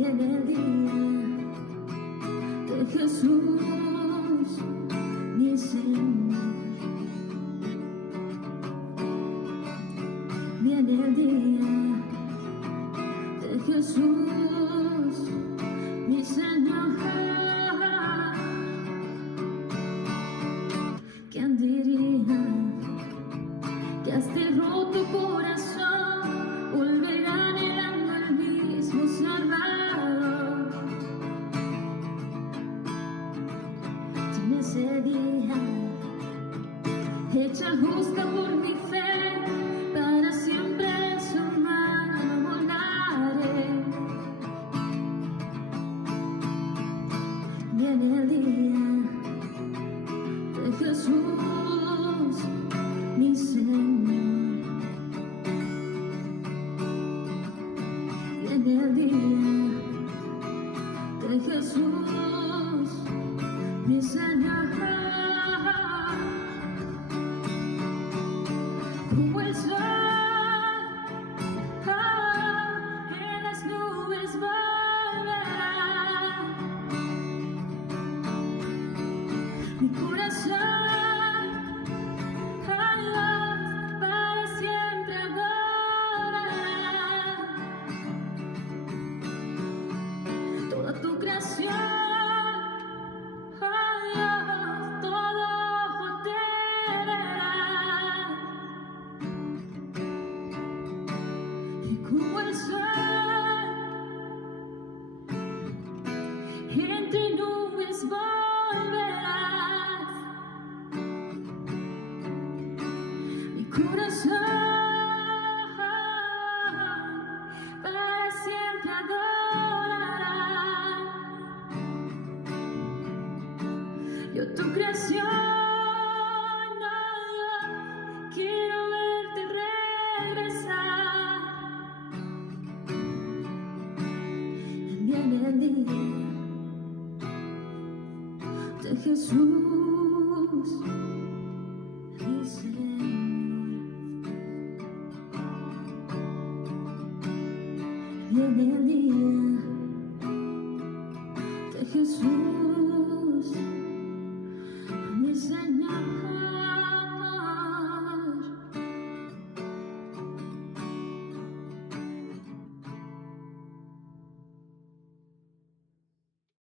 Viene el día de Jesús, mi Señor. Viene el día de Jesús, mi Señor. ¿Quién diría que a este roto corazón volverá anhelando el mismo Salvador? Si en ese día hecha justa por mi fe, para siempre su mano volaré. Viene el día de Jesús, mi Señor. Viene el día de Jesús, mi Señor. Como el sol en las nubes volverá, mi corazón a Dios para siempre adorará. Toda tu creación a Dios todo ojo te verá. Y como el sol entre nubes volverás, mi corazón para siempre adorará. Yo tu creación, oh Dios, quiero verte regresar. Viene el día de Jesús, mi Señor. Viene el día de Jesús.